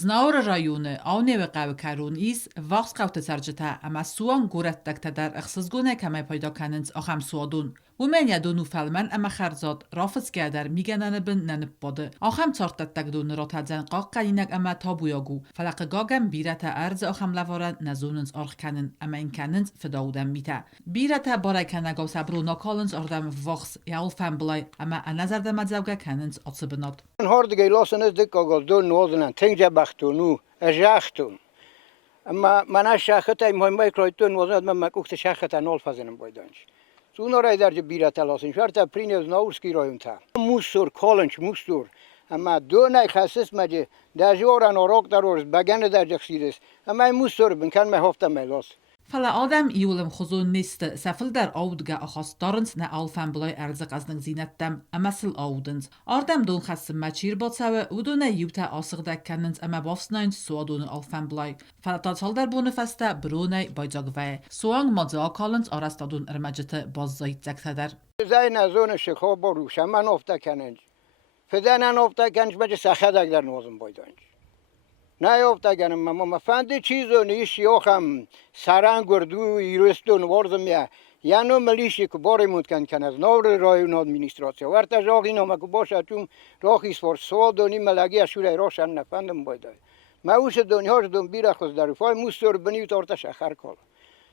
Znaur rajony avneve qav karun is vaqs qavt sarjata ama suan gurat dar hъăздыгдзинăдтă kama payda kănınc aham suadon. Women ya donu falman ama kharzat rafız kadar migananıbın nanıp badı. Aham çarttattak donu rotadzan qaq qalinak ama tabuyagu. Falaqıgagam birata ärdзăй aham lavaran nazonunc argъ kănın ama in kănınc fıdaudan mita. Birata baray kănagav sabru nakalınc ardam vaqs yaul fanblay ama anazarda madzavga kănınc atsıbınat. Hard gelasınız dıkkagaz don nozunan tengce baktonu ejahtun. Ama mana şahıtay muhammay kroytun nozunan men makukte şahıtan olfazının boydanç. Sunora ederce birata lasın. Şarta prinez naurski rayunta. Mustur kalınç mustur. Ama donay khasıs mace dajoran orak darorz bagane derce xires. Ama mustur bin kan me hafta melas. Fala adam iulem khuzun niste sa fıldăr audgă ahast darınc na alfanblay ärdзăй hъăздыгдзинăдтăм ama sil audınc. Ardam don khasım maçir batsavı uıdonä yuta asıqda kănınc ama bafsnanc suadonu alfanblay. Fala taçaldar bunu fasta bronay baycagvay. Soang madza kalınc arastadun ırmacıtı bazzayıtzaktadar. Zayna zona şıkha boru şaman ofta kănınc. Fedanan ofta kănınc mace saxadaglar nozun boydanç. نه افته گنم ما فهمید چیزو نیش یوخم سران گردو ایرستون وارزم یا نو ملیشی که باری مود کن از نور رایون ادمینستراسیون ورته جاگی نام که باشه چون راهیس فور سوادونی ملگی اشوره روشن نفهمم بایدای ما اوش دنیاش دم بیره خود در فای مستور بنیو تارت شخر کال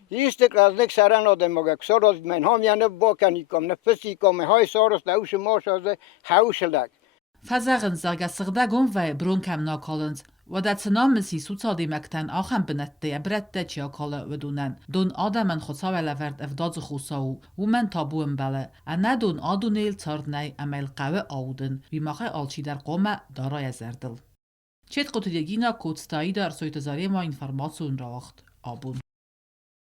ایست که از نک سران آدم مگه کسار از من هم یا نبا کنی کم نفسی کم های سارست اوش ماش از هاوش لگ Fazagın zargasıqda gon və bron kam nakalınc. و در تنامسی سوتادی مکتن آخم بنطه برده چیا کالا uıdonăn. دون adămăn hosau lăvărd ăvdadзы hosau و من تابوم بله. انا دون آدونیل تاردنی امل قوه آودن. وی مخه alчи در قومه دارای زردل. چت قطعیگینا کودستایی در سویت زاری ما اینفرماسیون راخت. آبون.